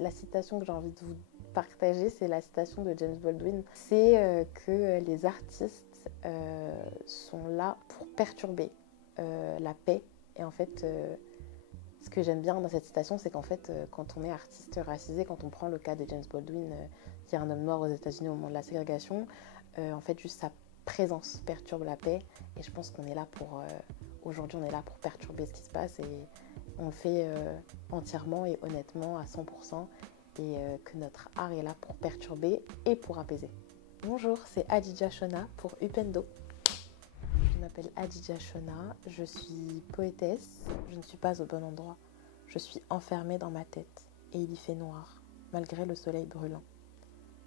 La citation que j'ai envie de vous partager, c'est la citation de James Baldwin. C'est que les artistes sont là pour perturber la paix. Et en fait, ce que j'aime bien dans cette citation, c'est qu'en fait, quand on est artiste racisé, quand on prend le cas de James Baldwin, qui est un homme noir aux États-Unis au moment de la ségrégation, en fait, juste sa présence perturbe la paix. Et je pense qu'on est là pour... aujourd'hui, on est là pour perturber ce qui se passe et on le fait entièrement et honnêtement à 100%. Et que notre art est là pour perturber et pour apaiser. Bonjour, c'est Adidja Shona pour Upendo. Je m'appelle Adidja Shona, je suis poétesse, je ne suis pas au bon endroit. Je suis enfermée dans ma tête et il y fait noir, malgré le soleil brûlant.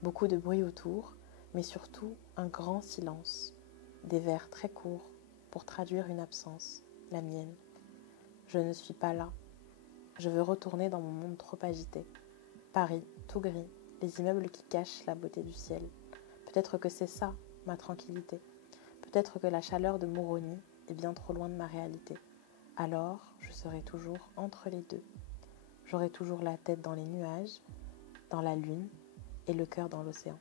Beaucoup de bruit autour, mais surtout un grand silence. Des vers très courts pour traduire une absence, la mienne. Je ne suis pas là. Je veux retourner dans mon monde trop agité. Paris, tout gris, les immeubles qui cachent la beauté du ciel. Peut-être que c'est ça, ma tranquillité. Peut-être que la chaleur de Moroni est bien trop loin de ma réalité. Alors, je serai toujours entre les deux. J'aurai toujours la tête dans les nuages, dans la lune et le cœur dans l'océan.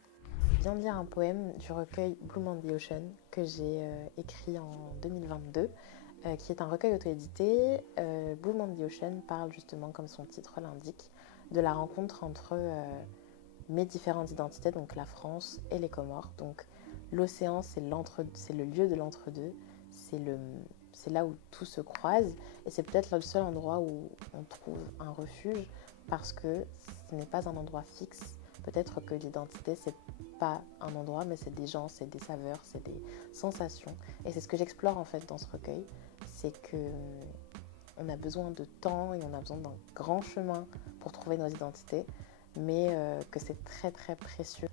Je viens de lire un poème du recueil Bloom on the Ocean que j'ai écrit en 2022, qui est un recueil auto-édité. Bloom on the Ocean parle justement, comme son titre l'indique, de la rencontre entre mes différentes identités, donc la France et les Comores. Donc l'océan, c'est le lieu de l'entre-deux, c'est là où tout se croise et c'est peut-être le seul endroit où on trouve un refuge parce que ce n'est pas un endroit fixe. Peut-être que l'identité, c'est pas un endroit, mais c'est des gens, c'est des saveurs, c'est des sensations. Et c'est ce que j'explore en fait dans ce recueil, c'est que on a besoin de temps et on a besoin d'un grand chemin pour trouver nos identités, mais que c'est très très précieux.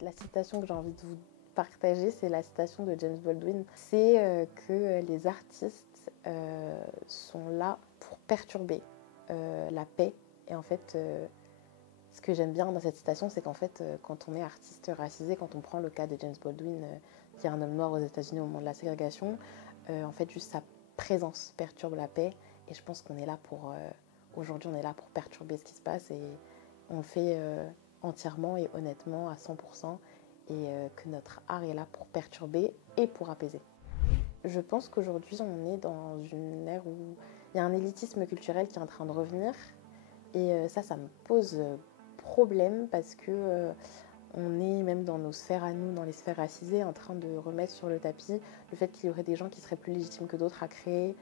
La citation que j'ai envie de vous partager, c'est la citation de James Baldwin. C'est que les artistes sont là pour perturber la paix. Et en fait, ce que j'aime bien dans cette citation, c'est qu'en fait, quand on est artiste racisé, quand on prend le cas de James Baldwin, qui est un homme noir aux États-Unis au moment de la ségrégation, en fait, juste sa présence perturbe la paix. Et je pense qu'on est là pour... aujourd'hui, on est là pour perturber ce qui se passe et on le fait entièrement et honnêtement à 100%. Et que notre art est là pour perturber et pour apaiser. Je pense qu'aujourd'hui, on est dans une ère où il y a un élitisme culturel qui est en train de revenir. Et ça me pose problème parce que on est même dans nos sphères à nous, dans les sphères racisées, en train de remettre sur le tapis le fait qu'il y aurait des gens qui seraient plus légitimes que d'autres à créer,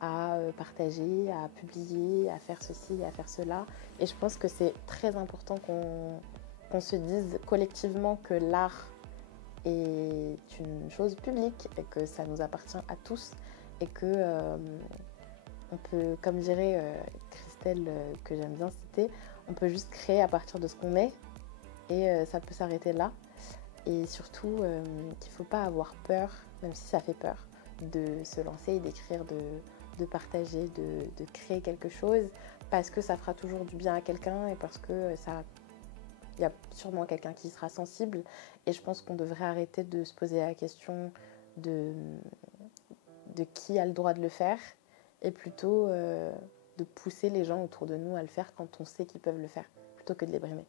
à partager, à publier, à faire ceci, à faire cela. Et je pense que c'est très important qu'on se dise collectivement que l'art est une chose publique et que ça nous appartient à tous et que on peut, comme dirait Christelle, que j'aime bien citer, on peut juste créer à partir de ce qu'on est et ça peut s'arrêter là. Et surtout qu'il ne faut pas avoir peur, même si ça fait peur, de se lancer et d'écrire, de partager, de créer quelque chose parce que ça fera toujours du bien à quelqu'un et parce que il y a sûrement quelqu'un qui sera sensible. Et je pense qu'on devrait arrêter de se poser la question de, de qui a le droit de le faire et plutôt de pousser les gens autour de nous à le faire quand on sait qu'ils peuvent le faire, plutôt que de les brimer.